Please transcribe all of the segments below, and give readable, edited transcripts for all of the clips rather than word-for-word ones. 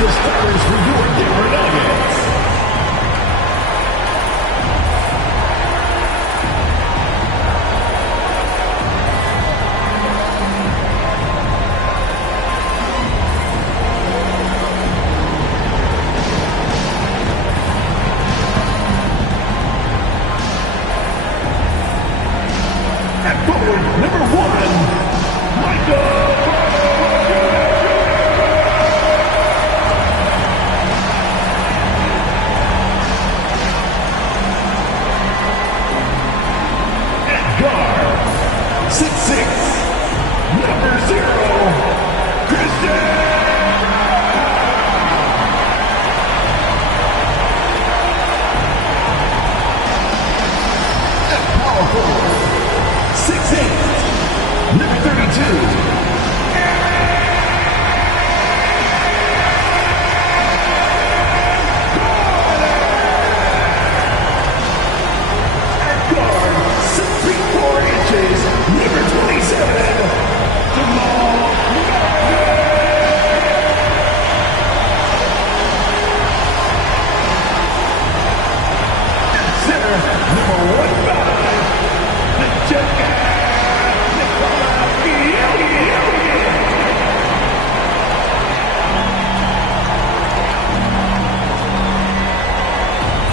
the starters for your Denver Nuggets. At forward, number 1, Michael. Guard, 6'6", number 0, Christian. At power forward, 6'8", number 32. Number 27, Jamal Murray. Center, number 15, the Joker,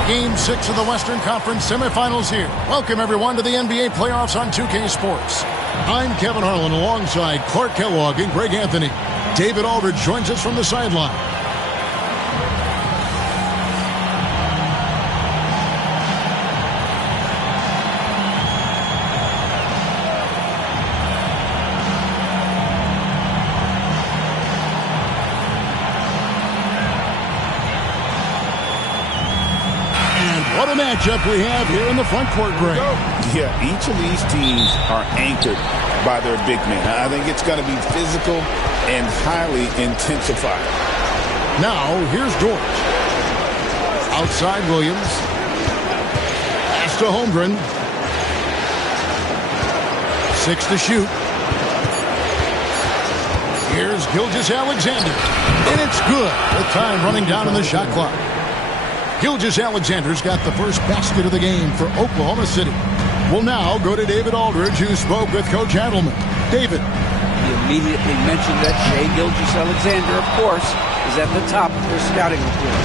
Game 6 of the Western Conference semifinals here. Welcome, everyone, to the NBA playoffs on 2K Sports. I'm Kevin Harlan alongside Clark Kellogg and Greg Anthony. David Aldridge joins us from the sideline. What a matchup we have here in the front court, Greg. Yeah, each of these teams are anchored by their big men. I think it's going to be physical and highly intensified. Now, here's Dort. Outside Williams. Pass to Holmgren. 6 to shoot. Here's Gilgeous-Alexander. And it's good with time running down on the shot clock. Gilgeous-Alexander's got the first basket of the game for Oklahoma City. We'll now go to David Aldridge, who spoke with Coach Adelman. David. He immediately mentioned that Shai Gilgeous-Alexander, of course, is at the top of their scouting report.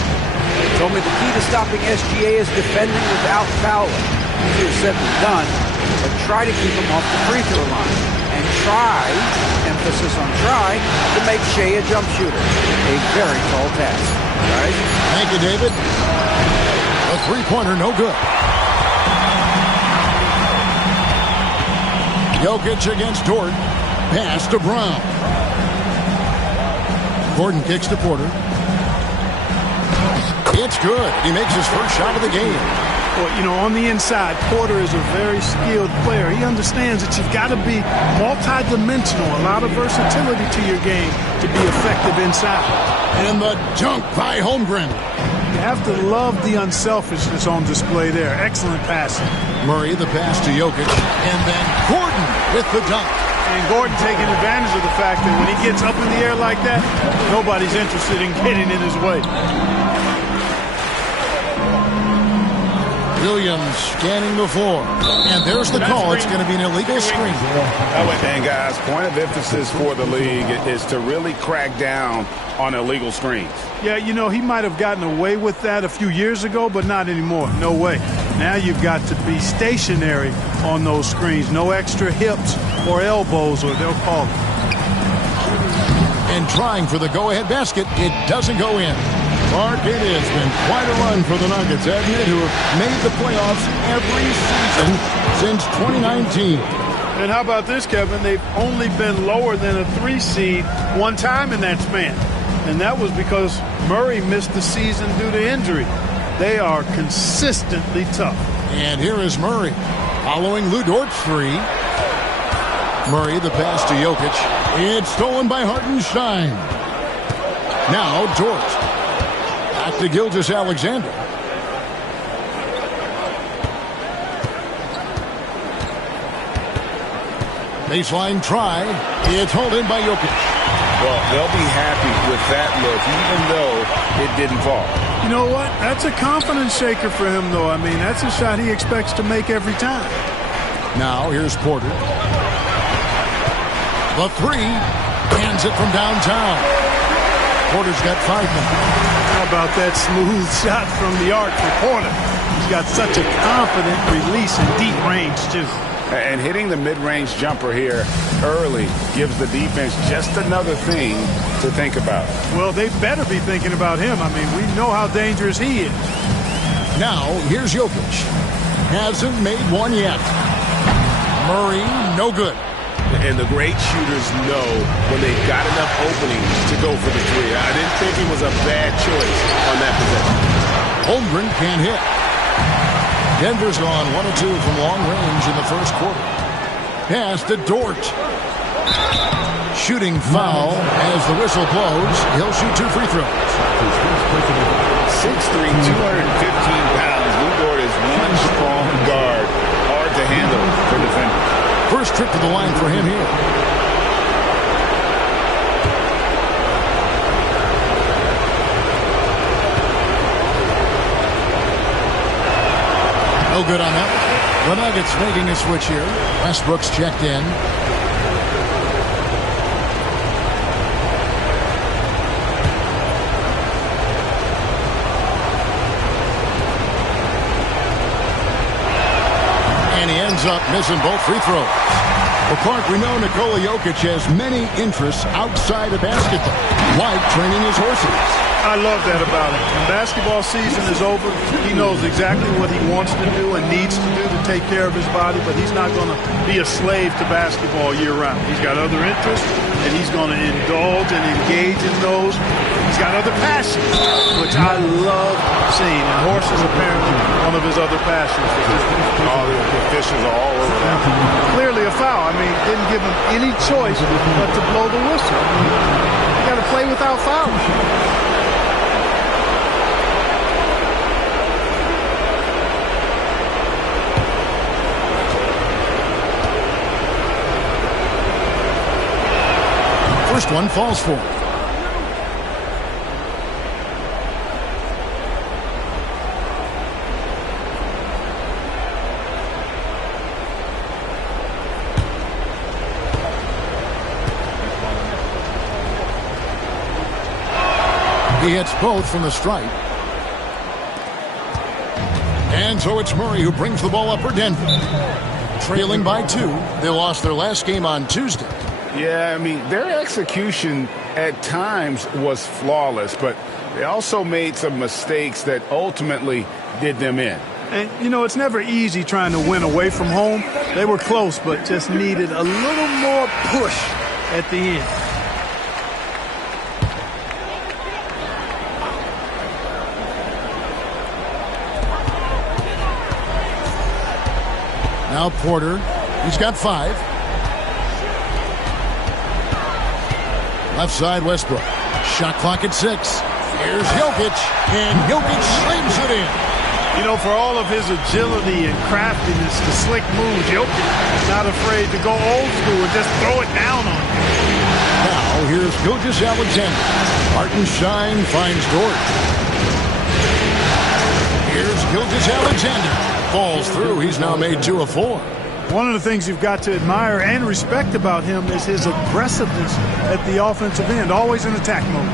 He told me the key to stopping SGA is defending without fouling. Easier said than done, but try to keep him off the free throw line. And try, emphasis on try, to make Shai a jump shooter. A very tall task. Right? Thank you, David. A three-pointer, no good. Jokic against Dort. Pass to Brown. Gordon kicks to Porter. It's good. He makes his first shot of the game. Well, you know, on the inside, Porter is a very skilled player. He understands that you've got to be multi-dimensional, a lot of versatility to your game to be effective inside. And the dunk by Holmgren. You have to love the unselfishness on display there. Excellent passing. Murray, the pass to Jokic. And then Gordon with the dunk. And Gordon taking advantage of the fact that when he gets up in the air like that, nobody's interested in getting in his way. Williams scanning the floor. And there's the call. It's going to be an illegal screen. And guys, point of emphasis for the league is to really crack down on illegal screens. Yeah, you know, he might have gotten away with that a few years ago, but not anymore. No way. Now you've got to be stationary on those screens. No extra hips or elbows, or they'll call it. And trying for the go-ahead basket. It doesn't go in. Clark, it has been quite a run for the Nuggets, hasn't it, who have made the playoffs every season since 2019. And how about this, Kevin? They've only been lower than a 3 seed one time in that span. And that was because Murray missed the season due to injury. They are consistently tough. And here is Murray following Lou Dort's 3. Murray, the pass to Jokic. It's stolen by Hartenstein. Now Dort. Back to Gilgeous-Alexander. Baseline try. It's hauled in by Jokic. Well, they'll be happy with that look, even though it didn't fall. You know what? That's a confidence shaker for him, though. I mean, that's a shot he expects to make every time. Now, here's Porter. The three. Hands it from downtown. Porter's got 5 now. How about that smooth shot from the arc for Porter? He's got such a confident release in deep range, too. And hitting the mid-range jumper here early gives the defense just another thing to think about. Well, they better be thinking about him. I mean, we know how dangerous he is. Now, here's Jokic. Hasn't made one yet. Murray, no good. And the great shooters know when they've got enough openings to go for the three. I didn't think it was a bad choice on that possession. Holmgren can't hit. Denver's gone 1 of 2 from long range in the first quarter. Pass to Dort. Shooting foul as the whistle blows. He'll shoot 2 free throws. 6'3", 215 pounds. Lou Dort is one strong guard. Hard to handle for defenders. First trip to the line for him here. No good on that. The Nuggets making a switch here. Westbrook's checked in. And he ends up missing both free throws. Well, Clark, we know Nikola Jokic has many interests outside of basketball, like training his horses. I love that about him. When basketball season is over, he knows exactly what he wants to do and needs to do to take care of his body, but he's not going to be a slave to basketball year-round. He's got other interests, and he's going to indulge and engage in those. He's got other passions, which I love seeing, and horses apparently one of his other passions. All the officials are all over that. Clearly a foul. I mean, didn't give him any choice but to blow the whistle. You got to play without fouls. First one falls for him. He hits both from the stripe. And so it's Murray who brings the ball up for Denver. Trailing by 2. They lost their last game on Tuesday. Yeah, I mean, their execution at times was flawless, but they also made some mistakes that ultimately did them in. And, you know, it's never easy trying to win away from home. They were close, but just needed a little more push at the end. Now Porter, he's got 5. Left side, Westbrook. Shot clock at 6. Here's Jokic, and Jokic slams it in. You know, for all of his agility and craftiness, the slick moves, Jokic is not afraid to go old school and just throw it down on you. Now, here's Gilgeous-Alexander. Hartenstein finds Dort. Here's Gilgeous-Alexander. Falls through. He's now made 2 of 4. One of the things you've got to admire and respect about him is his aggressiveness at the offensive end, always in attack mode.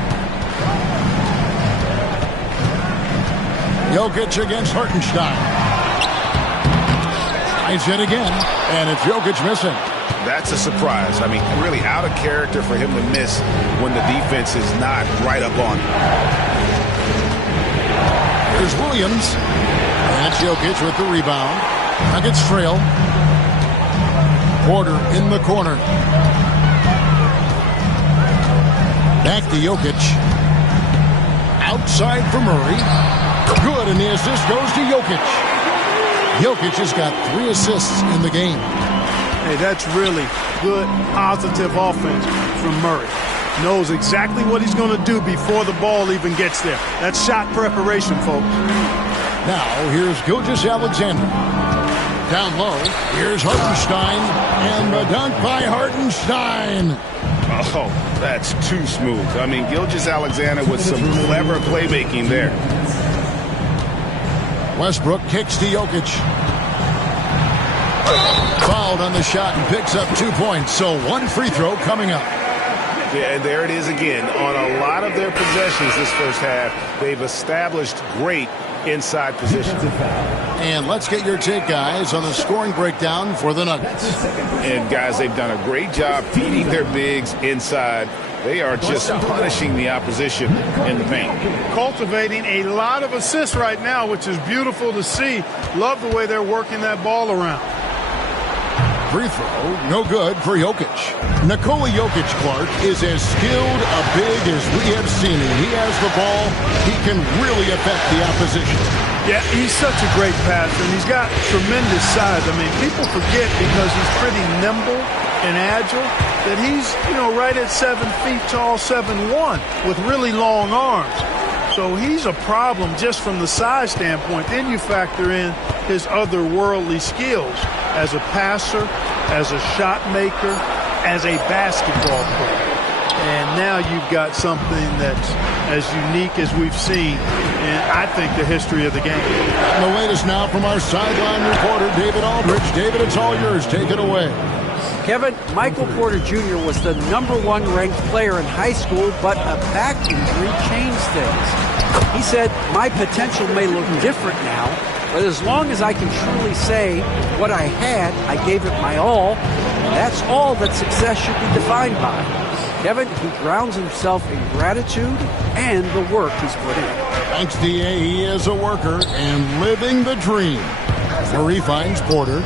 Jokic against Hartenstein. Tries it again, and it's Jokic missing. That's a surprise. I mean, really out of character for him to miss when the defense is not right up on him. Here's Williams. That's Jokic with the rebound. Nuggets trail. Porter in the corner. Back to Jokic. Outside for Murray. Good, and the assist goes to Jokic. Jokic has got 3 assists in the game. Hey, that's really good, positive offense from Murray. Knows exactly what he's going to do before the ball even gets there. That's shot preparation, folks. Now, here's Gilgeous-Alexander. Down low, here's Hartenstein, and the dunk by Hartenstein. Oh, that's too smooth. I mean, Gilgeous-Alexander with some clever playmaking there. Westbrook kicks to Jokic. Fouled on the shot and picks up 2 points. So 1 free throw coming up. Yeah, and there it is again. On a lot of their possessions this first half, they've established great inside position. And let's get your take, guys, on the scoring breakdown for the Nuggets. And, guys, they've done a great job feeding their bigs inside. They are just punishing the opposition in the paint. Cultivating a lot of assists right now, which is beautiful to see. Love the way they're working that ball around. Free throw, no good for Jokic. Nikola Jokic, Clark, is as skilled a big as we have seen him. He has the ball. He can really affect the opposition. Yeah, he's such a great passer, and he's got tremendous size. I mean, people forget because he's pretty nimble and agile that he's, right at 7 feet tall, 7'1", with really long arms. So he's a problem just from the size standpoint. Then you factor in his otherworldly skills as a passer, as a shot maker, as a basketball player. And now you've got something that's as unique as we've seen in, I think, the history of the game. And the latest now from our sideline reporter, David Aldridge. David, it's all yours. Take it away. Kevin, Michael Porter Jr. was the #1 ranked player in high school, but a back injury changed things. He said, "My potential may look different now, but as long as I can truly say what I had, I gave it my all. That's all that success should be defined by." Kevin, he grounds himself in gratitude and the work he's put in. Thanks, D.A. He is a worker and living the dream. Murray finds Porter.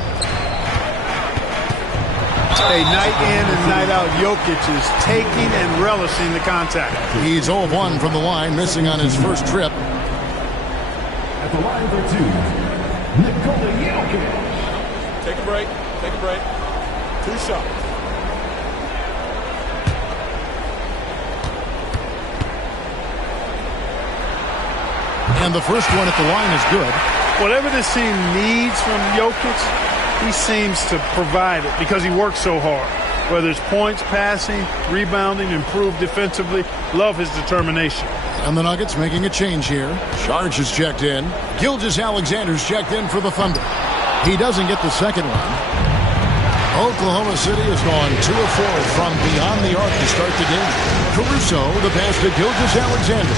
A night in and night out, Jokic is taking and relishing the contact. He's 0-1 from the line, missing on his first trip. At the line for 2, Nikola Jokic. Take a break. Take a break. 2 shots. And the first one at the line is good. Whatever this team needs from Jokic, he seems to provide it because he works so hard. Whether it's points, passing, rebounding, improved defensively, love his determination. And the Nuggets making a change here. Sharge is checked in. Gilgeous-Alexander's checked in for the Thunder. He doesn't get the second one. Oklahoma City has gone 2 of 4 from beyond the arc to start the game. Caruso, the pass to Gilgeous-Alexander.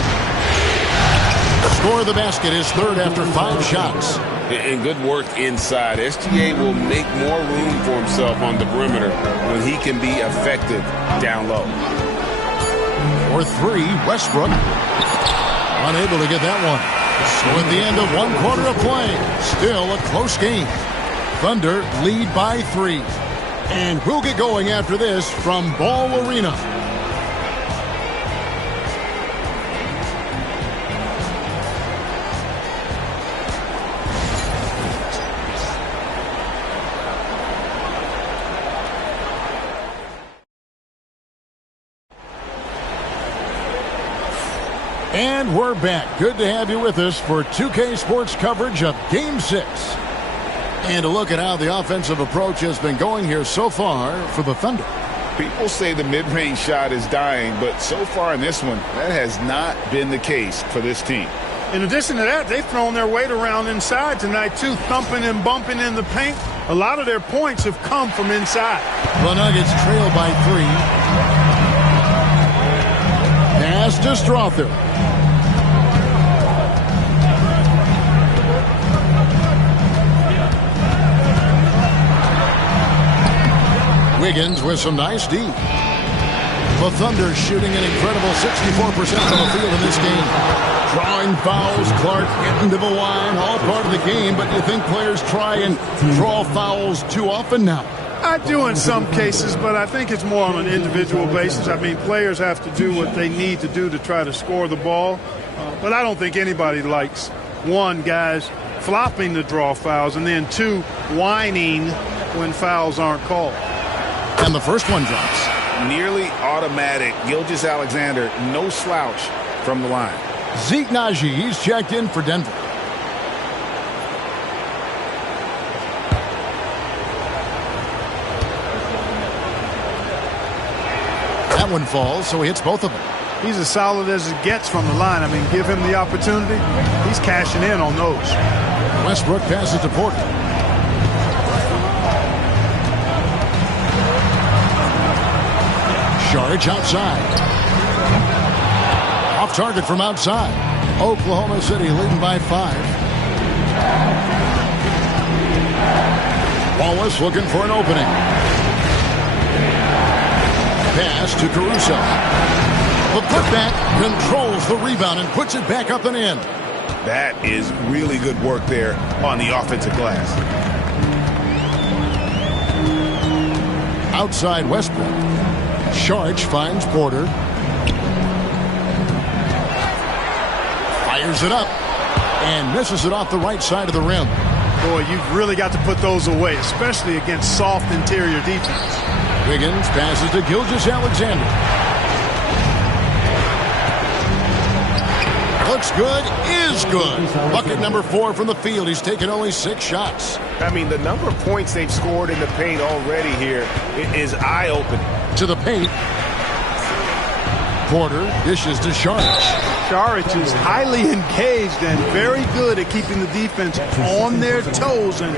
Score of the basket is third after 5 shots. And good work inside. SGA will make more room for himself on the perimeter when he can be effective down low. For 3, Westbrook. Unable to get that one. So at the end of 1 quarter of play, still a close game. Thunder lead by 3. And we'll get going after this from Ball Arena. And we're back. Good to have you with us for 2K Sports coverage of Game 6. And a look at how the offensive approach has been going here so far for the Thunder. People say the mid-range shot is dying, but so far in this one, that has not been the case for this team. In addition to that, they've thrown their weight around inside tonight, too, thumping and bumping in the paint. A lot of their points have come from inside. The Nuggets trail by 3. Pass to Strother. Wiggins with some nice D. The Thunder shooting an incredible 64% from the field in this game. Drawing fouls, Clark getting to the line, all part of the game, but you think players try and draw fouls too often now? I do in some cases, but I think it's more on an individual basis. I mean, players have to do what they need to do to try to score the ball. But I don't think anybody likes, 1, guys flopping to draw fouls, and then 2, whining when fouls aren't called. And the first one drops. Nearly automatic. Gilgeous-Alexander, no slouch from the line. Zeke Naji, he's checked in for Denver. That one falls, so he hits both of them. He's as solid as it gets from the line. I mean, give him the opportunity. He's cashing in on those. Westbrook passes to Porter. Saric outside. Off target from outside. Oklahoma City leading by 5. Wallace looking for an opening. Pass to Caruso. The putback controls the rebound and puts it back up and in. That is really good work there on the offensive glass. Outside Westbrook. Saric finds Porter. Fires it up and misses it off the right side of the rim. Boy, you've really got to put those away, especially against soft interior defense. Wiggins passes to Gilgeous-Alexander. Looks good, is good. Bucket number 4 from the field. He's taken only 6 shots. I mean, the number of points they've scored in the paint already here is eye-opening. To the paint. Porter dishes to Saric. Saric is highly engaged and very good at keeping the defense on their toes and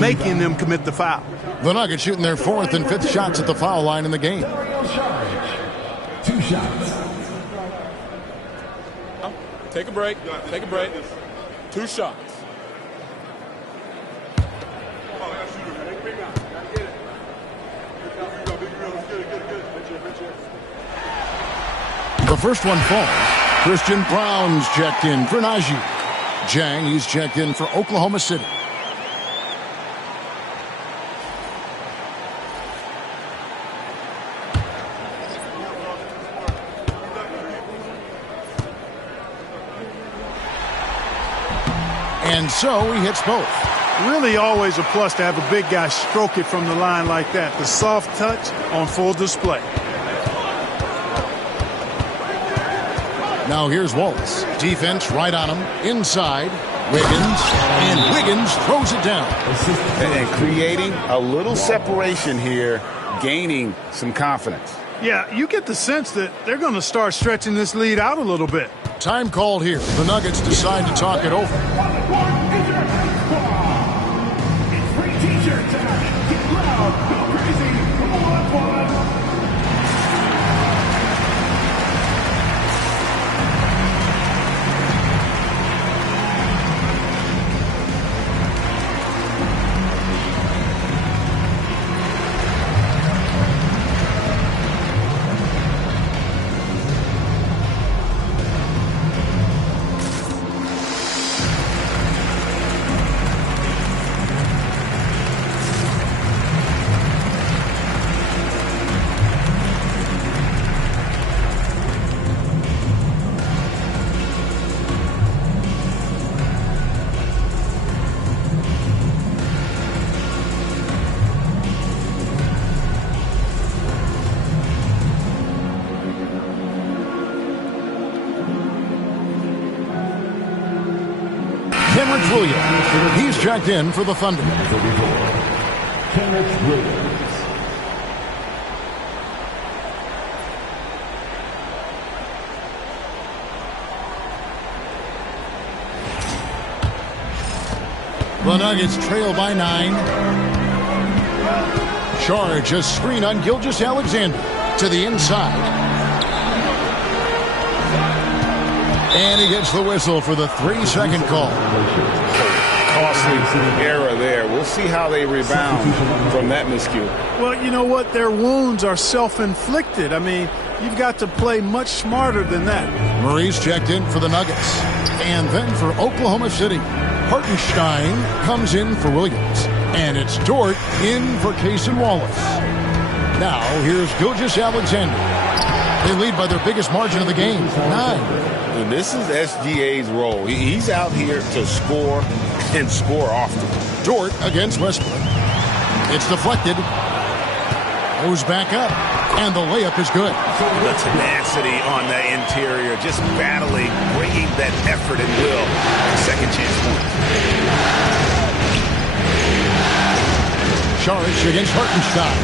making them commit the foul. The Nuggets shooting their 4th and 5th shots at the foul line in the game. 2 shots. Take a break. Take a break. 2 shots. The first one falls. Christian Brown's checked in for Najee. Jang, he's checked in for Oklahoma City. And so he hits both. Really always a plus to have a big guy stroke it from the line like that. The soft touch on full display. Now here's Wallace. Defense right on him. Inside. Wiggins. And Wiggins throws it down. And creating a little separation here, gaining some confidence. Yeah, you get the sense that they're going to start stretching this lead out a little bit. Time called here. The Nuggets decide to talk it over. It's free t-shirt time. Get loud, go crazy, one. Williams. He's checked in for the Thunder. Kenrich Williams. The Nuggets trail by 9. Charge a screen on Gilgeous-Alexander to the inside. And he gets the whistle for the 3-second call. Costly error there. We'll see how they rebound from that miscue. Well, you know what? Their wounds are self-inflicted. I mean, you've got to play much smarter than that. Murray's checked in for the Nuggets. And then for Oklahoma City, Hartenstein comes in for Williams. And it's Dort in for Case and Wallace. Now, here's Gilgeous-Alexander. They lead by their biggest margin of the game, 9. And this is SGA's role. He's out here to score and score often. Dort against Westbrook. It's deflected. Goes back up. And the layup is good. The tenacity on the interior, just battling, bringing that effort and will. Second chance point. Saric against Hartenstein.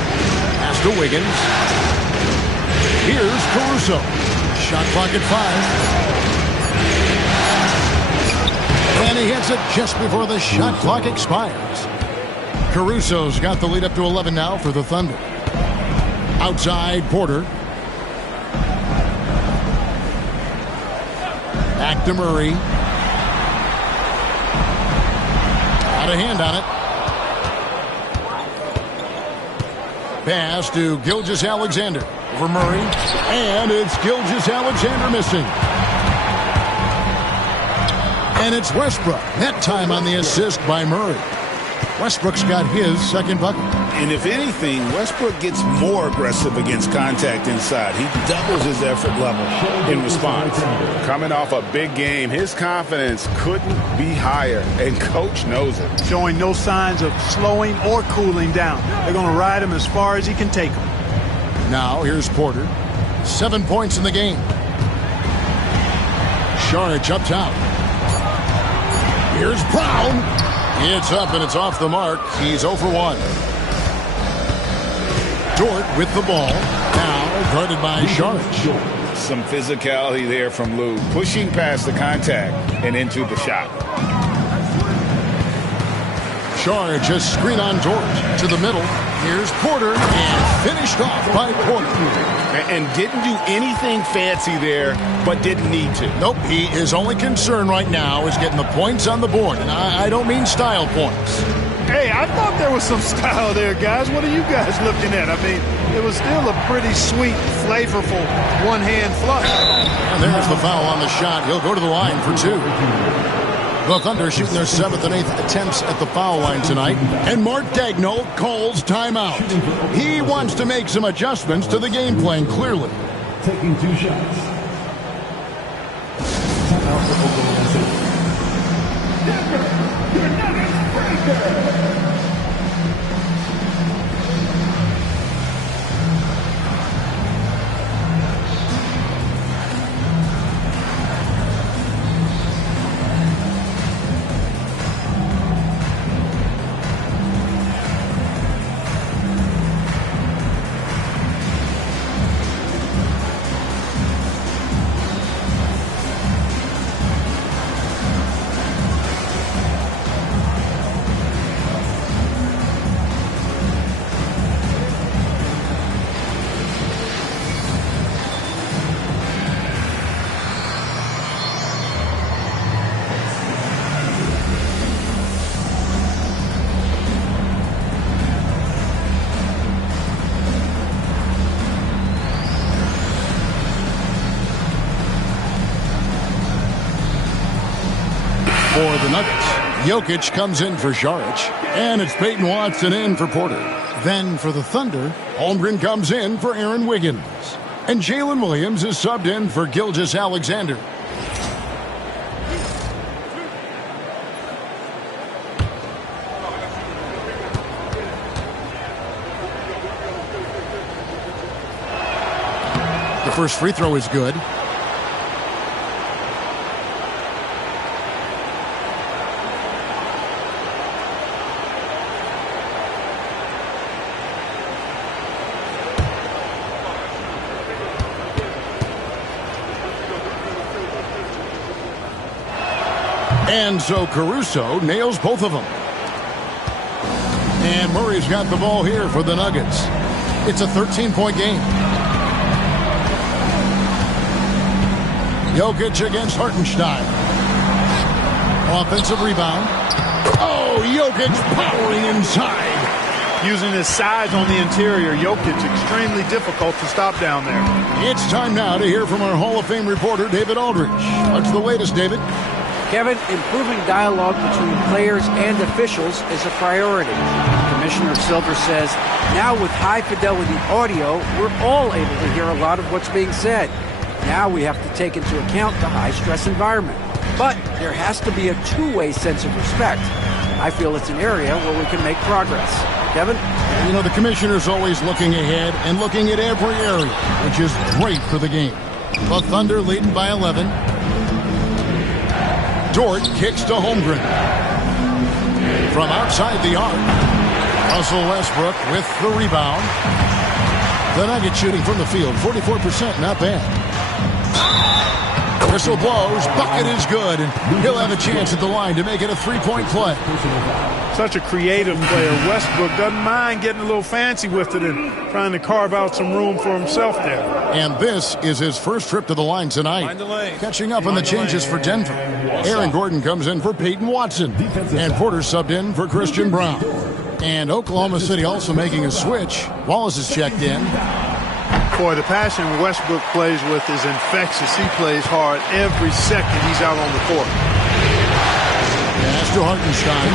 Pass to Wiggins. Caruso. Shot clock at 5. And he hits it just before the shot clock expires. Caruso's got the lead up to 11 now for the Thunder. Outside, Porter. Back to Murray. Got a hand on it. Pass to Gilgeous-Alexander. Over Murray. And it's Gilgeous-Alexander missing. And it's Westbrook. That time on the assist by Murray. Westbrook's got his second bucket. And if anything, Westbrook gets more aggressive against contact inside. He doubles his effort level in response. Coming off a big game, his confidence couldn't be higher, and Coach knows it. Showing no signs of slowing or cooling down. They're going to ride him as far as he can take him. Now, here's Porter. 7 points in the game. Saric up top. Here's Brown. It's up and it's off the mark. He's 0 for 1. Dort with the ball. Now guarded by Saric. Some physicality there from Lou, pushing past the contact and into the shot. Saric just screen on Dort to the middle. Here's Porter and finished off by Porter. And didn't do anything fancy there, but didn't need to. Nope, his only concern right now is getting the points on the board. And I don't mean style points. Hey, I thought there was some style there, guys. What are you guys looking at? I mean, it was still a pretty sweet, flavorful one-hand flush. And there's the foul on the shot. He'll go to the line for 2. The Thunder shooting their 7th and 8th attempts at the foul line tonight. And Mark Daigneault calls timeout. He wants to make some adjustments to the game plan, clearly. Taking 2 shots. Timeout for Oklahoma City. Denver, your Nuggets breaker. For the Nuggets, Jokic comes in for Saric, and it's Peyton Watson in for Porter. Then for the Thunder, Holmgren comes in for Aaron Wiggins, and Jalen Williams is subbed in for Gilgeous-Alexander. The first free throw is good. And so Caruso nails both of them. And Murray's got the ball here for the Nuggets. It's a 13-point game. Jokic against Hartenstein. Offensive rebound. Oh, Jokic powering inside. Using his size on the interior, Jokic extremely difficult to stop down there. It's time now to hear from our Hall of Fame reporter, David Aldridge. What's the latest, David? Kevin, improving dialogue between players and officials is a priority. Commissioner Silver says, now with high-fidelity audio, we're all able to hear a lot of what's being said. Now we have to take into account the high-stress environment. But there has to be a two-way sense of respect. I feel it's an area where we can make progress. Kevin? You know, the commissioner's always looking ahead and looking at every area, which is great for the game. The Thunder leading by 11. Dort kicks to Holmgren. From outside the arc, Russell Westbrook with the rebound. The Nuggets shooting from the field, 44%, not bad. Whistle blows, bucket is good, and he'll have a chance at the line to make it a three-point play. Such a creative player. Westbrook doesn't mind getting a little fancy with it and trying to carve out some room for himself there. And this is his first trip to the line tonight. Catching up on the changes for Denver. Aaron Gordon comes in for Peyton Watson. And Porter subbed in for Christian Brown. And Oklahoma City also making a switch. Wallace is checked in. Boy, the passion Westbrook plays with is infectious. He plays hard every second he's out on the court. Pass to Hartenstein.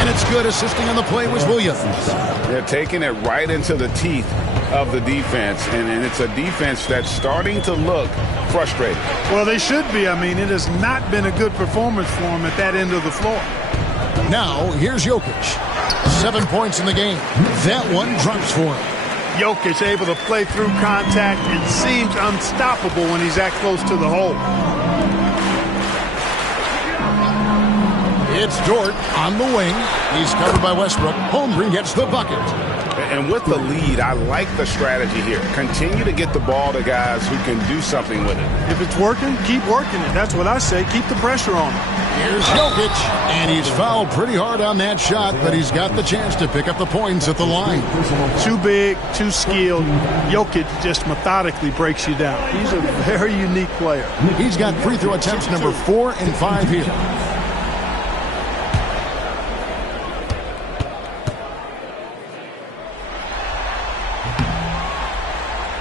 And it's good. Assisting on the play was Williams. They're taking it right into the teeth of the defense. And it's a defense that's starting to look frustrated. Well, they should be. I mean, it has not been a good performance for him at that end of the floor. Now, here's Jokic. 7 points in the game. That one drops for him. Jokic able to play through contact and seems unstoppable when he's that close to the hole. It's Dort on the wing. He's covered by Westbrook. Holmgren gets the bucket. And with the lead, I like the strategy here. Continue to get the ball to guys who can do something with it. If it's working, keep working it. That's what I say. Keep the pressure on him. Here's Jokic, and he's fouled pretty hard on that shot, but he's got the chance to pick up the points at the line. Too big, too skilled. Jokic just methodically breaks you down. He's a very unique player. He's got free throw attempts number 4 and 5 here.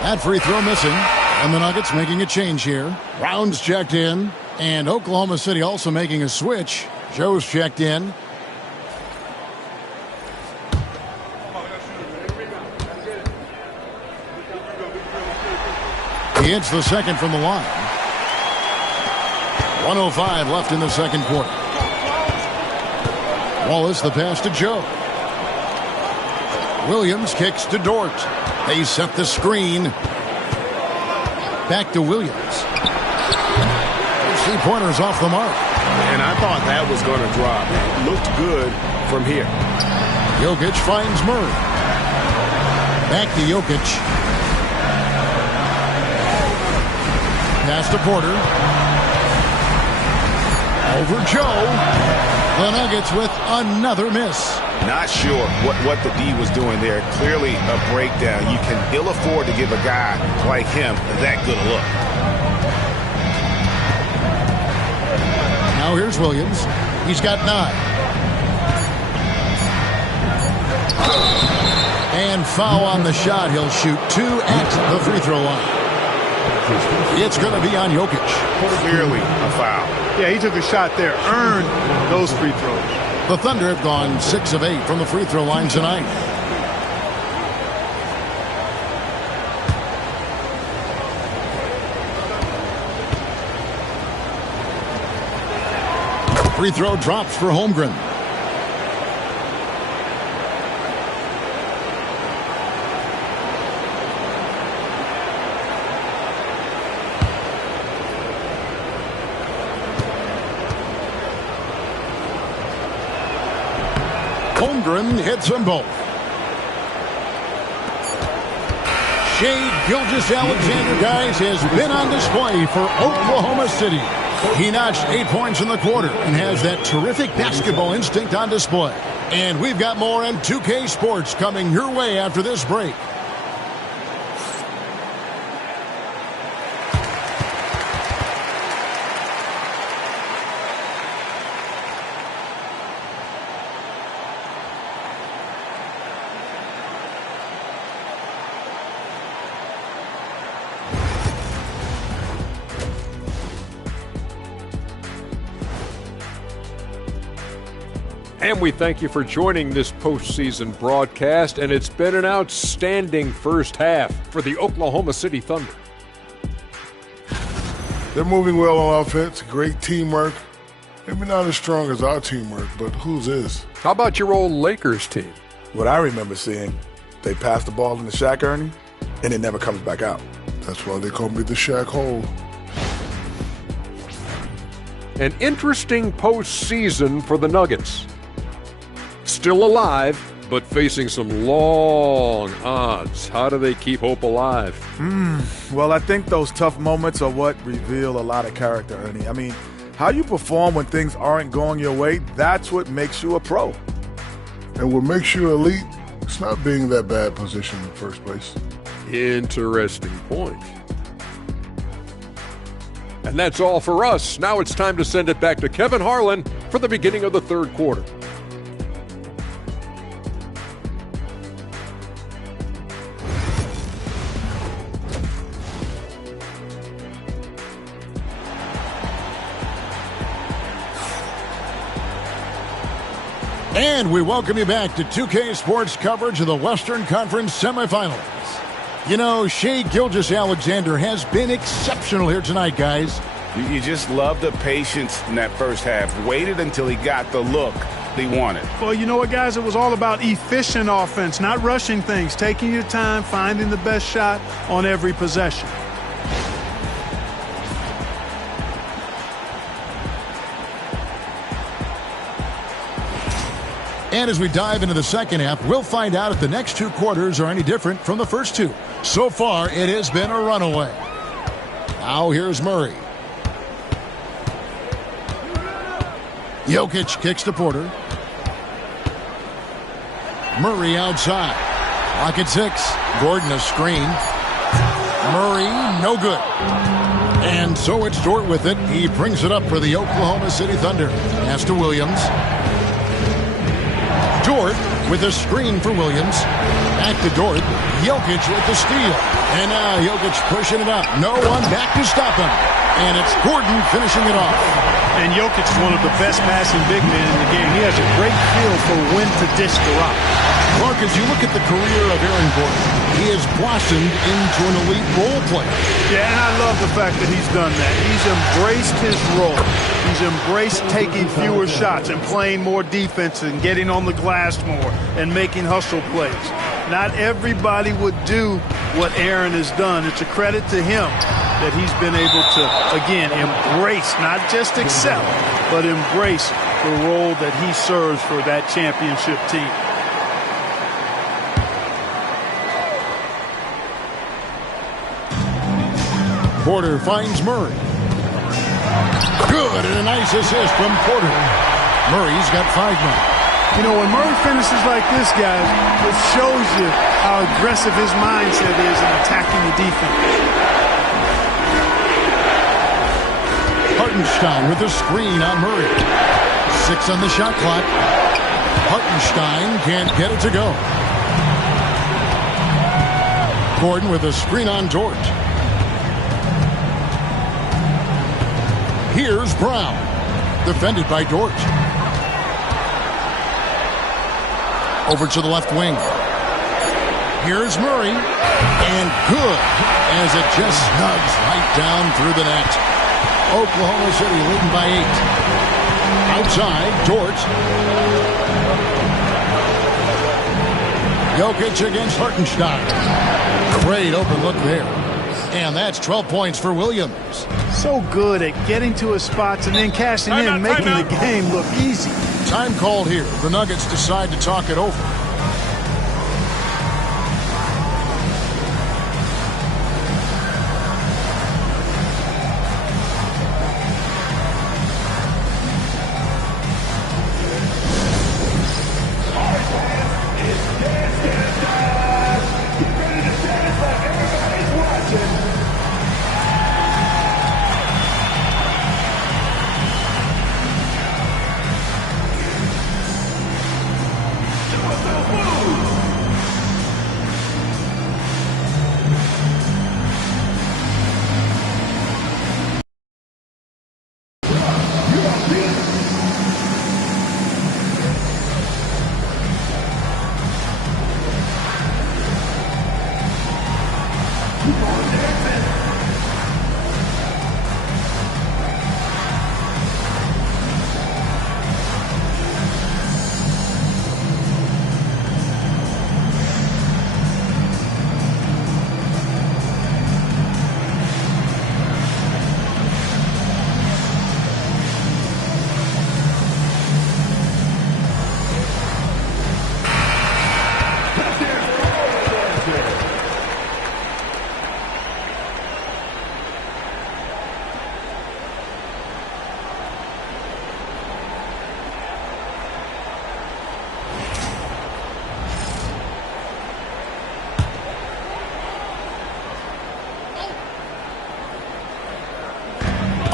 That free throw missing, and the Nuggets making a change here. Brown's checked in, and Oklahoma City also making a switch. Joe's checked in. He hits the second from the line. 1:05 left in the second quarter. Wallace the pass to Joe. Williams kicks to Dort. They set the screen. Back to Williams. 3-pointers off the mark. And I thought that was going to drop. It looked good from here. Jokic finds Murray. Back to Jokic. Pass to Porter. Over Joe. The Nuggets with another miss. Not sure what the D was doing there. Clearly a breakdown. You can ill afford to give a guy like him that good a look. Now here's Williams. He's got 9. And foul on the shot. He'll shoot 2 at the free throw line. It's going to be on Jokic. Clearly a foul. Yeah, he took a shot there. Earned those free throws. The Thunder have gone 6 of 8 from the free throw line tonight. Free throw drops for Holmgren. Holmgren hits them both. Shai Gilgeous-Alexander, guys, has been on display for Oklahoma City. He notched 8 points in the quarter and has that terrific basketball instinct on display. And we've got more on 2K Sports coming your way after this break. And we thank you for joining this postseason broadcast, and it's been an outstanding first half for the Oklahoma City Thunder. They're moving well on offense, great teamwork. Maybe not as strong as our teamwork, but whose is? How about your old Lakers team? What I remember seeing, they pass the ball into Shaq Ernie, and it never comes back out. That's why they call me the Shaq Hole. An interesting postseason for the Nuggets. Still alive, but facing some long odds. How do they keep hope alive? Well, I think those tough moments are what reveal a lot of character, Ernie. I mean, how you perform when things aren't going your way, that's what makes you a pro. And what makes you elite, it's not being in that bad position in the first place. Interesting point. And that's all for us. Now it's time to send it back to Kevin Harlan for the beginning of the third quarter. And we welcome you back to 2K Sports coverage of the Western Conference semifinals. You know, Shai Gilgeous-Alexander has been exceptional here tonight, guys. You just love the patience in that first half. Waited until he got the look he wanted. Well, you know what, guys? It was all about efficient offense, not rushing things, taking your time, finding the best shot on every possession. And as we dive into the second half, we'll find out if the next two quarters are any different from the first two. So far, it has been a runaway. Now here's Murray. Jokic kicks to Porter. Murray outside. Lock at 6. Gordon a screen. Murray, no good. And so it's Dort with it. He brings it up for the Oklahoma City Thunder. Pass to Williams. Dort with a screen for Williams. Back to Dort. Jokic with the steal. And now Jokic pushing it up. No one back to stop him. And it's Gordon finishing it off. And Jokic is one of the best passing big men in the game. He has a great feel for when to dish the rock. Mark, as you look at the career of Aaron Gordon, he has blossomed into an elite role player. Yeah, and I love the fact that he's done that. He's embraced his role. He's embraced taking fewer shots and playing more defense and getting on the glass more and making hustle plays. Not everybody would do what Aaron has done. It's a credit to him that he's been able to, again, embrace, not just accept, but embrace the role that he serves for that championship team. Porter finds Murray. Good, and a nice assist from Porter. Murray's got 5 now. You know, when Murray finishes like this, guys, it shows you how aggressive his mindset is in attacking the defense. Hartenstein with a screen on Murray. 6 on the shot clock. Hartenstein can't get it to go. Gordon with a screen on Dort. Here's Brown, defended by Dort. Over to the left wing. Here's Murray, and good, as it just snugs right down through the net. Oklahoma City leading by 8. Outside, Dort. Jokic against Hartenstein. Great open look there. And that's 12 points for Williams. So good at getting to his spots and then cashing in, making the game look easy. Time called here. The Nuggets decide to talk it over.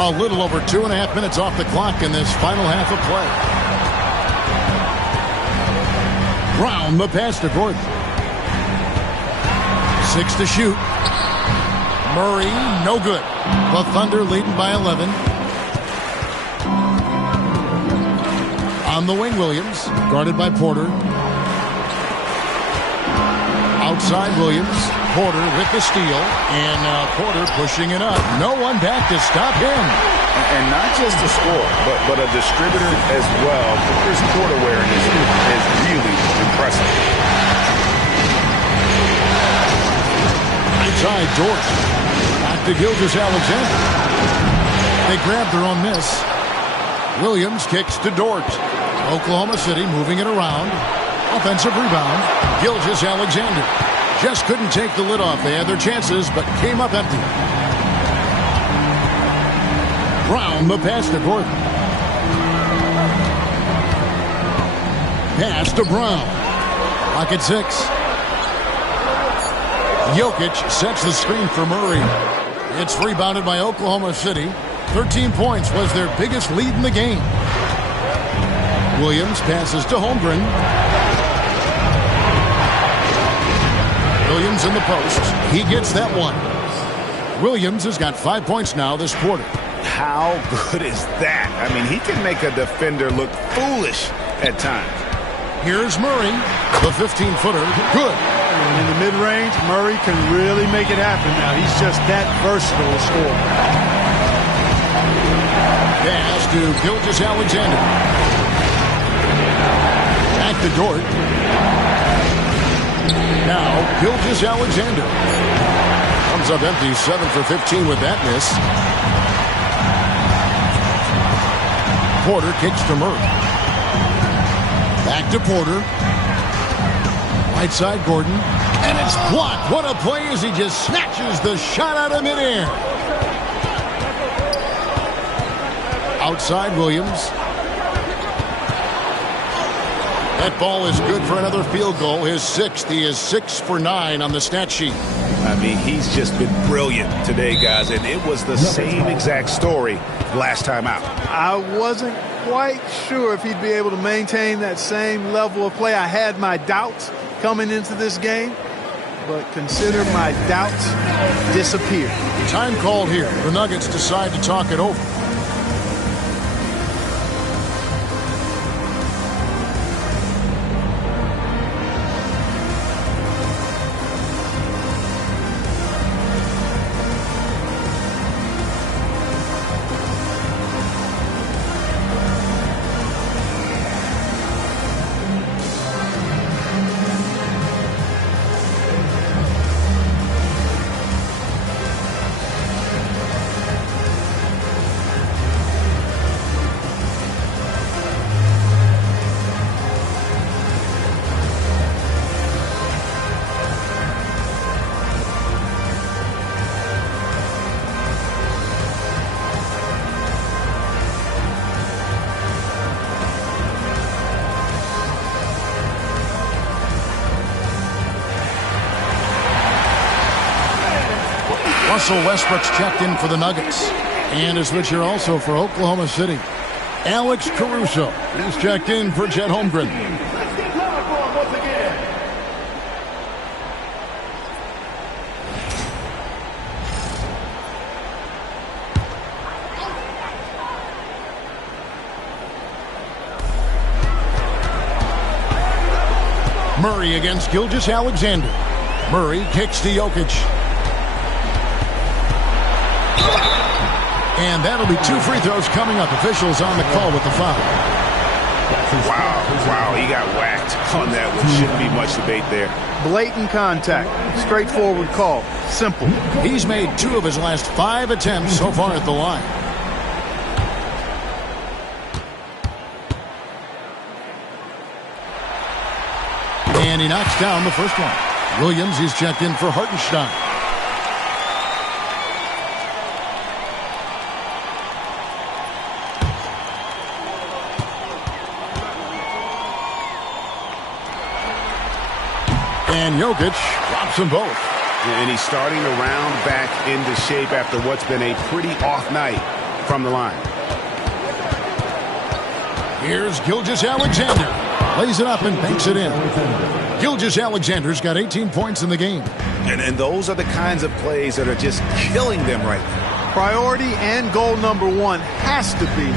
A little over 2.5 minutes off the clock in this final half of play. Brown, the pass to Gordon. 6 to shoot. Murray, no good. The Thunder leading by 11. On the wing, Williams, guarded by Porter. Outside Williams. Porter with the steal. And Porter pushing it up. No one back to stop him. And not just a scorer, but a distributor as well. Porter's court awareness is really impressive. Inside Dort. Back to Gilgeous-Alexander. They grab their own miss. Williams kicks to Dort. Oklahoma City moving it around. Offensive rebound. Gilgeous-Alexander. Just couldn't take the lid off. They had their chances, but came up empty. Brown, the pass to Gordon. Pass to Brown. Pocket 6. Jokic sets the screen for Murray. It's rebounded by Oklahoma City. 13 points was their biggest lead in the game. Williams passes to Holmgren. Williams in the post. He gets that one. Williams has got 5 points now this quarter. How good is that? I mean, he can make a defender look foolish at times. Here's Murray. The 15-footer. Good. In the mid-range, Murray can really make it happen now. He's just that versatile a scorer. Pass to Gilgeous-Alexander. Back to Dort. Now, Gilgeous-Alexander. Comes up empty, 7 for 15 with that miss. Porter kicks to Murray. Back to Porter. Right side Gordon. And it's blocked. What a play as he just snatches the shot out of midair. Outside Williams. That ball is good for another field goal. His 6th. He is 6 for 9 on the stat sheet. I mean, he's just been brilliant today, guys. And it was the same exact story last time out. I wasn't quite sure if he'd be able to maintain that same level of play. I had my doubts coming into this game, but consider my doubts disappear. Time called here. The Nuggets decide to talk it over. Russell Westbrook's checked in for the Nuggets. And a switch here also for Oklahoma City. Alex Caruso is checked in for Chet Holmgren. Let's get loud for him once again. Murray against Gilgeous-Alexander. Murray kicks to Jokic. And that'll be 2 free throws coming up. Officials on the call with the foul. Wow, he got whacked on that one. Shouldn't be much debate there. Blatant contact. Straightforward call. Simple. He's made 2 of his last 5 attempts so far at the line. And he knocks down the first one. Williams is checked in for Hartenstein. And Jokic drops them both. And he's starting to round back into shape after what's been a pretty off night. from the line. Here's Gilgeous-Alexander. Lays it up and banks it in. Gilgeous-Alexander's got 18 points in the game. And those are the kinds of plays that are just killing them right now. Priority and goal number one has to be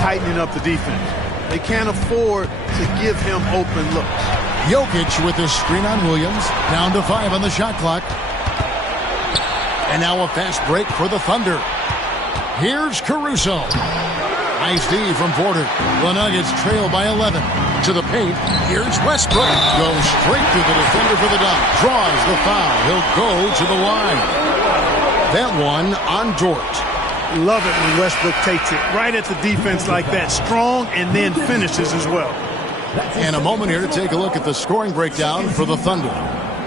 tightening up the defense. They can't afford to give him open looks. Jokic with his screen on Williams. Down to 5 on the shot clock. And now a fast break for the Thunder. Here's Caruso. Nice D from Porter. The Nuggets trail by 11. To the paint. Here's Westbrook. Goes straight to the defender for the dunk. Draws the foul. He'll go to the line. That one on Dort. Love it when Westbrook takes it right at the defense like that. Strong and then finishes as well. And a moment here to take a look at the scoring breakdown for the Thunder.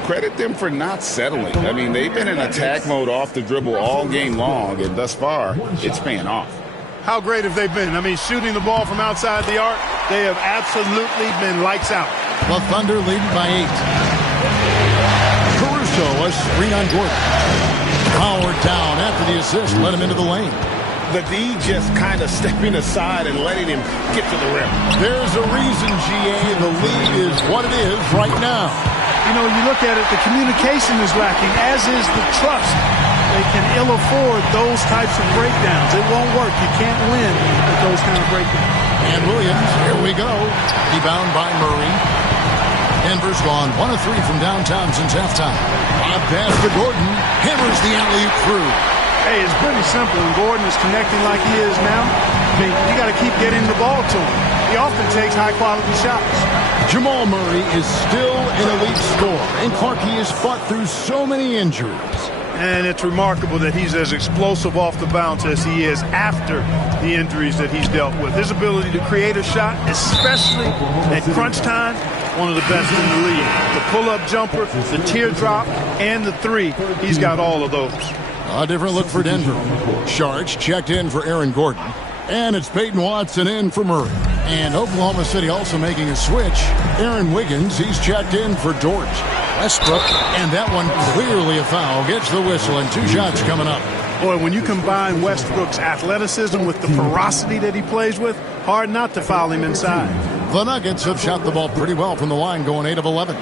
Credit them for not settling. I mean, they've been in attack mode off the dribble all game long, and thus far, it's paying off. How great have they been? I mean, shooting the ball from outside the arc, they have absolutely been lights out. The Thunder leading by 8. Caruso, a screen on Gordon. Howard down after the assist, let him into the lane. The D just kind of stepping aside and letting him get to the rim. There's a reason, GA, the lead is what it is right now. You know, you look at it, the communication is lacking, as is the trust. They can ill afford those types of breakdowns. It won't work. You can't win with those kind of breakdowns. And Williams, here we go. Rebound by Murray. Denver's gone 1 of 3 from downtown since halftime. Lob pass to Gordon. Hammers the alley-oop through. Hey, it's pretty simple. When Gordon is connecting like he is now, I mean, you got to keep getting the ball to him. He often takes high-quality shots. Jamal Murray is still an elite scorer, and Clarkie has fought through so many injuries. And it's remarkable that he's as explosive off the bounce as he is after the injuries that he's dealt with. His ability to create a shot, especially at crunch time, one of the best in the league. The pull-up jumper, the teardrop, and the three, he's got all of those. A different look for Denver. Sharks checked in for Aaron Gordon. And it's Peyton Watson in for Murray. And Oklahoma City also making a switch. Aaron Wiggins, he's checked in for Dort. Westbrook, and that one clearly a foul. Gets the whistle, and 2 shots coming up. Boy, when you combine Westbrook's athleticism with the ferocity that he plays with, hard not to foul him inside. The Nuggets have shot the ball pretty well from the line, going 8 of 11.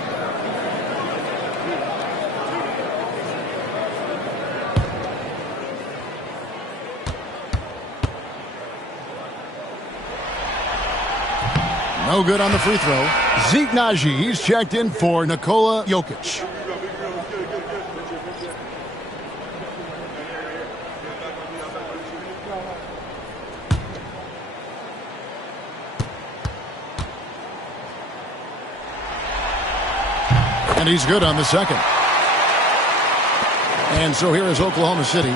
No good on the free throw. Zeke Naji, he's checked in for Nikola Jokic. And he's good on the second. And so here is Oklahoma City.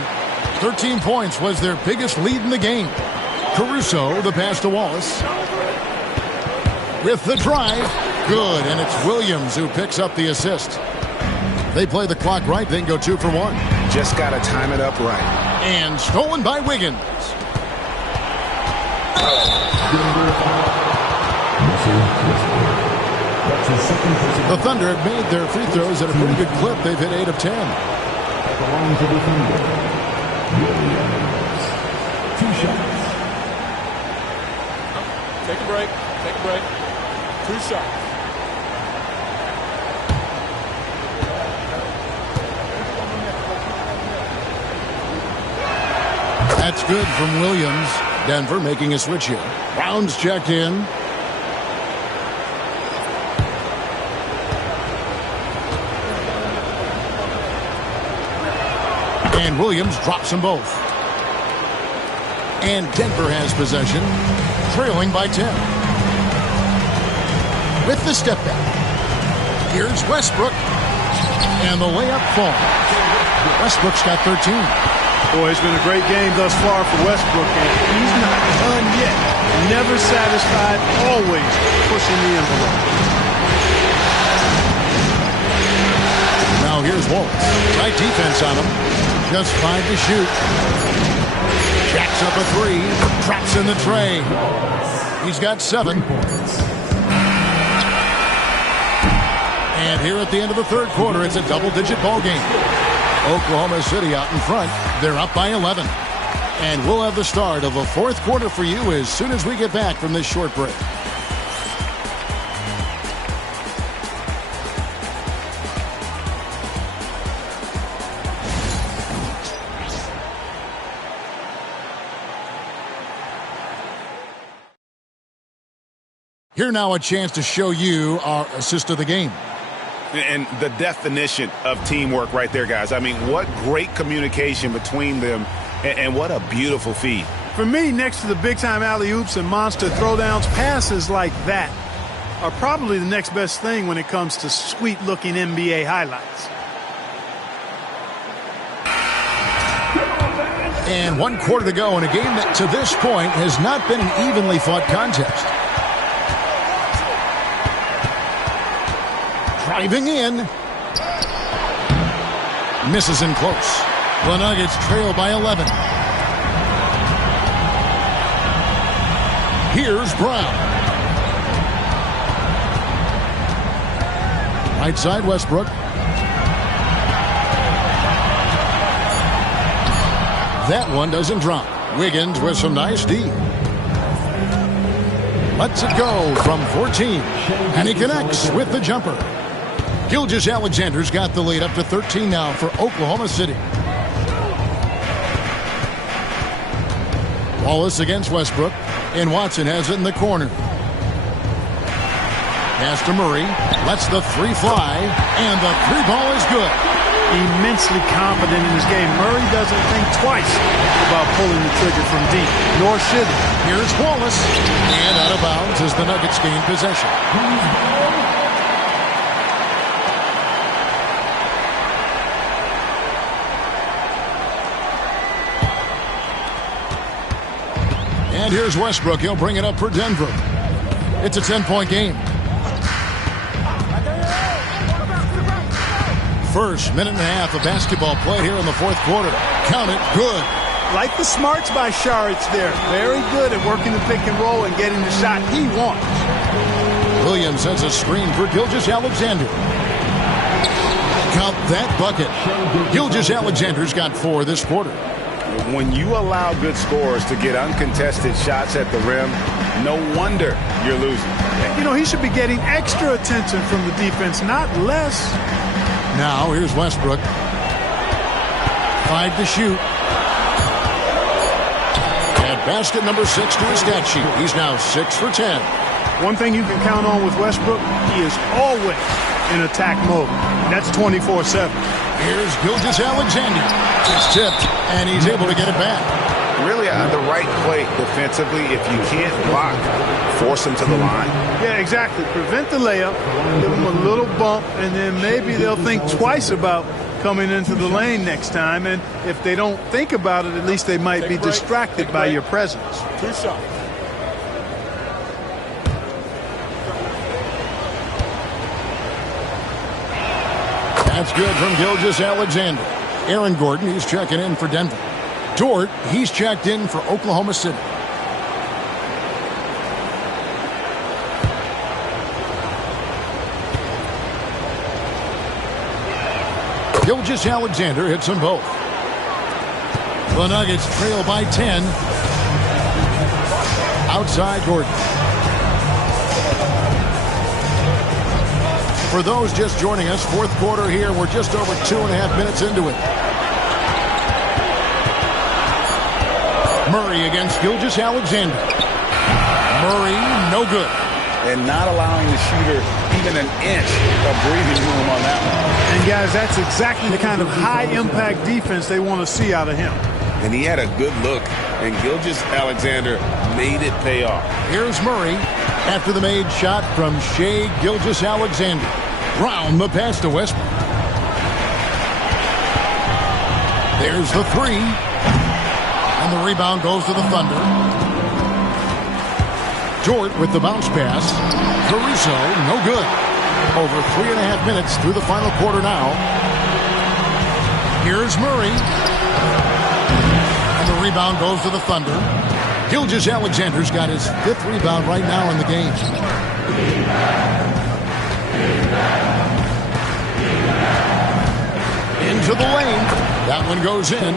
13 points was their biggest lead in the game. Caruso, the pass to Wallace. With the drive, good, and it's Williams who picks up the assist. They play the clock right, then go 2 for 1. Just got to time it up right. And stolen by Wiggins. The Thunder have made their free throws at a pretty good clip. They've hit 8 of 10. Williams. 2 shots. Take a break. Take a break. 2 shots. That's good from Williams. Denver making a switch here. Brown's checked in. And Williams drops them both. And Denver has possession, trailing by 10. With the step back. Here's Westbrook. And the layup falls. Westbrook's got 13. Boy, it's been a great game thus far for Westbrook, and he's not done yet. Never satisfied, always pushing the envelope. Now here's Wallace. Tight defense on him. Just 5 to shoot. Jacks up a 3. Drops in the tray. He's got 7. And here at the end of the third quarter, it's a double-digit ball game. Oklahoma City out in front. They're up by 11. And we'll have the start of the fourth quarter for you as soon as we get back from this short break. Here now a chance to show you our assist of the game. And the definition of teamwork right there, guys. I mean, what great communication between them, and what a beautiful feed. For me, next to the big-time alley-oops and monster throwdowns, passes like that are probably the next best thing when it comes to sweet-looking NBA highlights. And 1 quarter to go in a game that to this point has not been an evenly fought contest. Driving in. Misses in close. The Nuggets trail by 11. Here's Brown. Right side, Westbrook. That one doesn't drop. Wiggins with some nice D. Lets it go from 14. And he connects with the jumper. Gilgeous-Alexander's got the lead up to 13 now for Oklahoma City. Wallace against Westbrook, and Watson has it in the corner. Pass to Murray, lets the three fly, and the three ball is good. Immensely confident in his game. Murray doesn't think twice about pulling the trigger from deep, nor should he. Here's Wallace, and out of bounds as the Nuggets gain possession. And here's Westbrook. He'll bring it up for Denver. It's a 10-point game. First minute and a half of basketball play here in the fourth quarter. Count it, good. Like the smarts by Saric there. Very good at working the pick and roll and getting the shot he wants. Williams sends a screen for Gilgeous-Alexander. Count that bucket. Gilgeous-Alexander's got 4 this quarter. When you allow good scorers to get uncontested shots at the rim, no wonder you're losing. You know, he should be getting extra attention from the defense, not less. Now, here's Westbrook. 5 to shoot. And basket number 6 to his stat sheet. He's now 6 for 10. One thing you can count on with Westbrook, he is always in attack mode. That's 24/7. Here's Gilgeous-Alexander. It's tipped, and he's able to get it back. Really on the right play defensively. If you can't block, force him to the line. Yeah, exactly. Prevent the layup, give them a little bump, and then maybe they'll think twice about coming into the lane next time. And if they don't think about it, at least they might be distracted by your presence. 2 shots. That's good from Gilgeous-Alexander. Aaron Gordon, he's checking in for Denver. Dort, he's checked in for Oklahoma City. Gilgeous-Alexander hits them both. The Nuggets trail by 10. Outside Gordon. For those just joining us, fourth quarter here. We're just over 2.5 minutes into it. Murray against Gilgeous-Alexander. Murray, no good. And not allowing the shooter even an inch of breathing room on that one. And, guys, that's exactly the kind of high-impact defense they want to see out of him. And he had a good look, and Gilgeous-Alexander made it pay off. Here's Murray after the made shot from Shai Gilgeous-Alexander. Brown the pass to Westbrook. There's the three. And the rebound goes to the Thunder. Dort with the bounce pass. Caruso, no good. Over 3.5 minutes through the final quarter now. Here's Murray. And the rebound goes to the Thunder. Gilgeous-Alexander's got his 5th rebound right now in the game. Into the lane. That one goes in.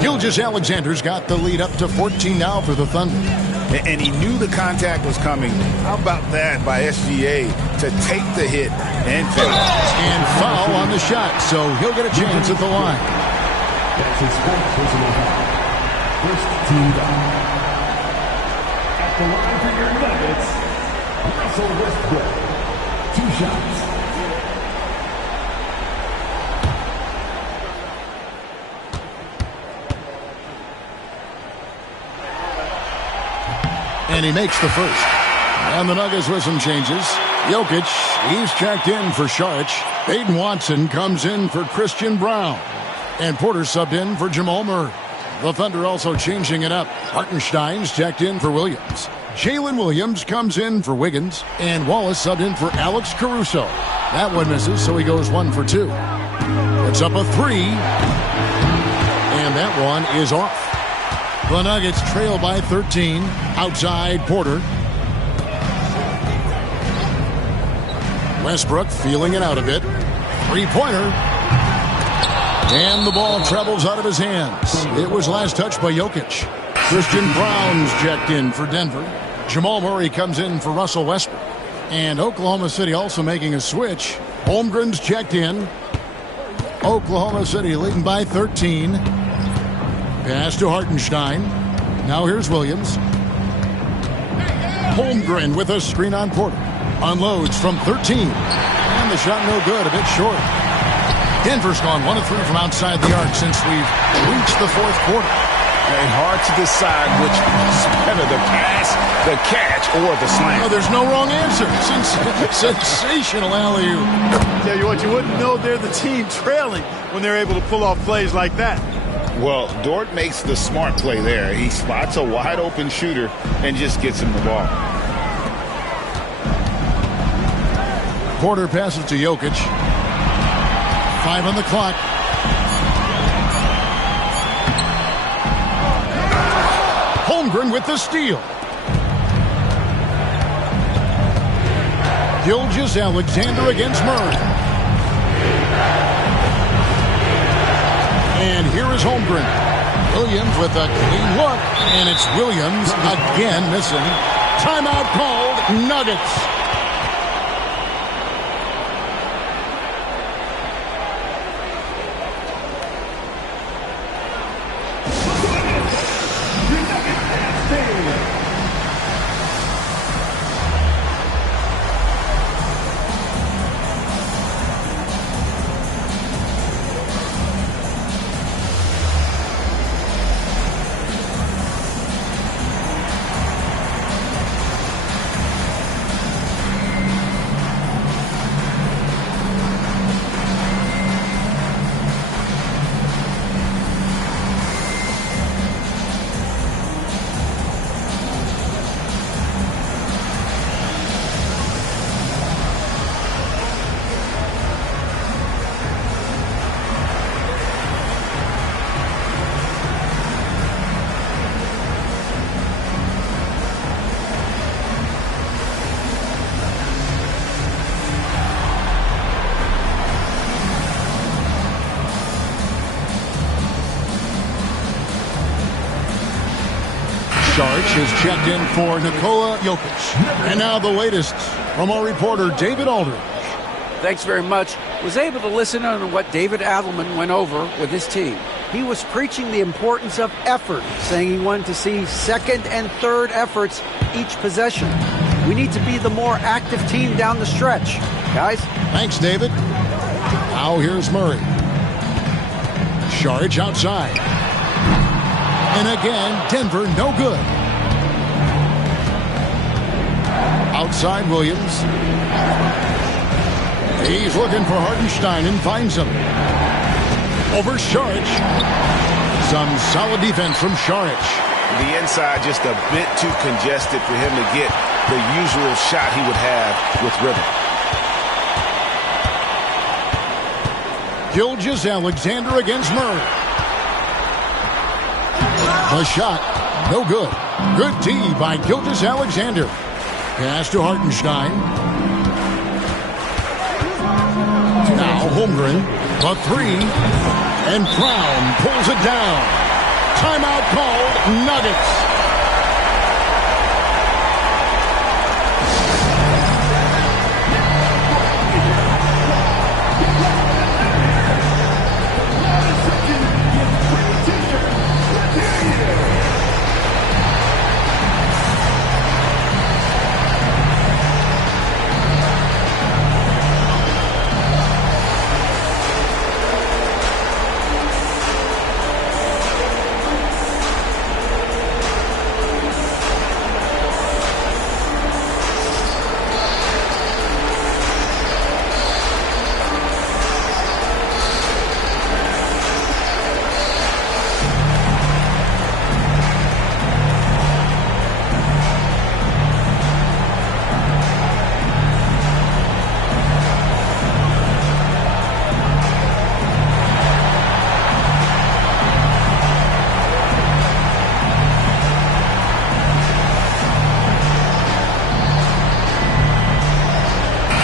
Gilgeous-Alexander's got the lead up to 14 now for the Thunder. And he knew the contact was coming. How about that by SGA to take the hit and finish? And foul on the shot, so he'll get a chance at the line. That's his fourth personal foul. First team foul. At the line for your Nuggets, Russell Westbrook. 2 shots. And he makes the first. And the Nuggets with some changes. Jokic, he's checked in for Saric. Aiden Watson comes in for Christian Brown. And Porter subbed in for Jamal Murray. The Thunder also changing it up. Hartenstein's checked in for Williams. Jalen Williams comes in for Wiggins. And Wallace subbed in for Alex Caruso. That one misses, so he goes 1 for 2. It's up a 3. And that one is off. The Nuggets trail by 13. Outside Porter. Westbrook feeling it out a bit. 3-pointer. And the ball travels out of his hands. It was last touched by Jokic. Christian Brown's checked in for Denver. Jamal Murray comes in for Russell Westbrook. And Oklahoma City also making a switch. Holmgren's checked in. Oklahoma City leading by 13. Pass to Hartenstein. Now here's Williams. Holmgren with a screen on Porter. Unloads from 13. And the shot no good, a bit short. Denver's gone 1 of 3 from outside the arc since we've reached the fourth quarter. And hard to decide which is better, the pass, the catch, or the slam. No, there's no wrong answer. Sensational alley-oop. Tell you what, you wouldn't know they're the team trailing when they're able to pull off plays like that. Well, Dort makes the smart play there. He spots a wide-open shooter and just gets him the ball. Porter passes to Jokic. 5 on the clock. Holmgren with the steal. Gilgeous-Alexander against Murray. And here is Holmgren. Williams with a clean look. And it's Williams again missing. Timeout called, Nuggets. Saric is checked in for Nikola Jokic. And now the latest from our reporter, David Aldridge. Thanks very much. Was able to listen on what David Adelman went over with his team. He was preaching the importance of effort, saying he wanted to see second and third efforts each possession. We need to be the more active team down the stretch. Guys? Thanks, David. Now here's Murray. Saric outside. And again, Denver no good. Outside Williams. He's looking for Hartenstein and finds him. Over Saric. Some solid defense from Saric. The inside just a bit too congested for him to get the usual shot he would have with rhythm. Gilgeous-Alexander against Murray. The shot, no good. Good D by Gilgeous-Alexander. Pass to Hartenstein. Now Holmgren, the 3. And Brown pulls it down. Timeout called, Nuggets.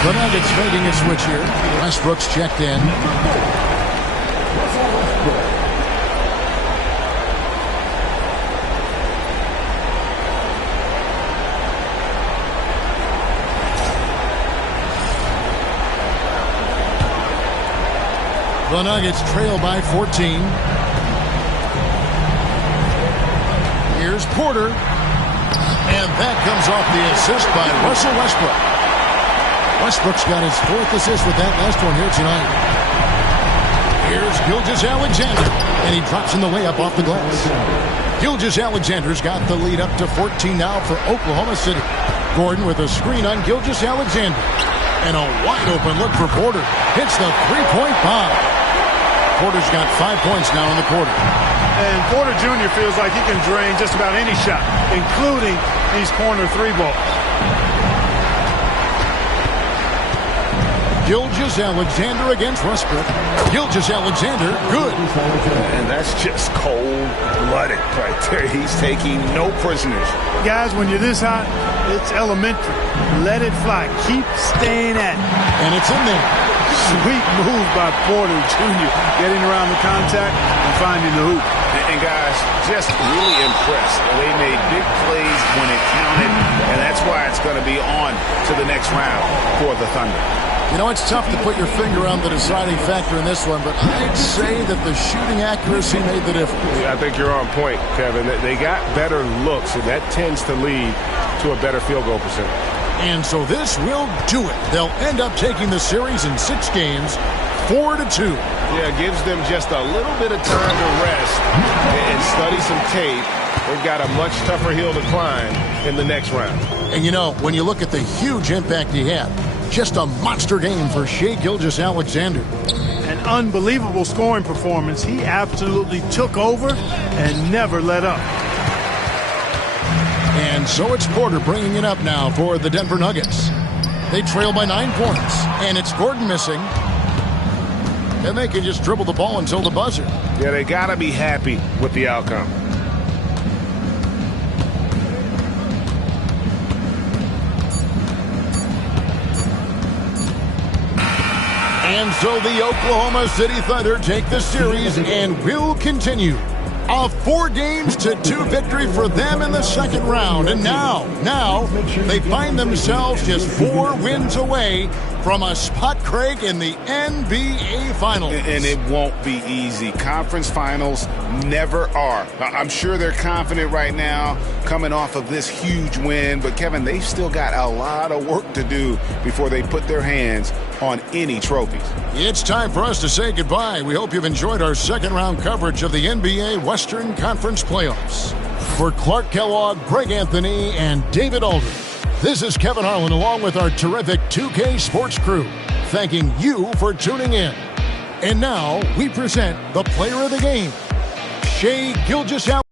The Nuggets making a switch here. Westbrook's checked in. The Nuggets trail by 14. Here's Porter. And that comes off the assist by Russell Westbrook. Westbrook's got his 4th assist with that last one here tonight. Here's Gilgeous-Alexander, and he drops in the layup off the glass. Gilgeous-Alexander's got the lead up to 14 now for Oklahoma City. Gordon with a screen on Gilgeous-Alexander. And a wide-open look for Porter. Hits the three-point bomb. Porter's got 5 points now in the quarter. And Porter Jr. feels like he can drain just about any shot, including these corner three balls. Gilgeous-Alexander against Westbrook. Gilgeous-Alexander, good. And that's just cold-blooded right there. He's taking no prisoners. Guys, when you're this hot, it's elementary. Let it fly. Keep staying at it. And it's in there. Sweet move by Porter Jr. getting around the contact and finding the hoop. And guys, just really impressed. They made big plays when it counted, and that's why it's going to be on to the next round for the Thunder. You know, it's tough to put your finger on the deciding factor in this one, but I'd say that the shooting accuracy made the difference. Yeah, I think you're on point, Kevin. They got better looks, and that tends to lead to a better field goal percentage. And so this will do it. They'll end up taking the series in 6 games, 4-2. Yeah, it gives them just a little bit of time to rest and study some tape. They've got a much tougher hill to climb in the next round. And you know, when you look at the huge impact he had, just a monster game for Shai Gilgeous-Alexander. An unbelievable scoring performance. He absolutely took over and never let up. And so it's Porter bringing it up now for the Denver Nuggets. They trail by 9 points, and it's Gordon missing. And they can just dribble the ball until the buzzer. Yeah, they got to be happy with the outcome. And so the Oklahoma City Thunder take the series and will continue. A 4-2 victory for them in the second round. And now they find themselves just 4 wins away from a spot, Craig, in the NBA Finals. And it won't be easy. Conference finals never are. I'm sure they're confident right now coming off of this huge win. But, Kevin, they've still got a lot of work to do before they put their hands on any trophies. It's time for us to say goodbye. We hope you've enjoyed our second round coverage of the NBA Western Conference Playoffs. For Clark Kellogg, Greg Anthony, and David Aldridge, this is Kevin Harlan along with our terrific 2K Sports crew, thanking you for tuning in. And now we present the player of the game, Shai Gilgeous-Alexander.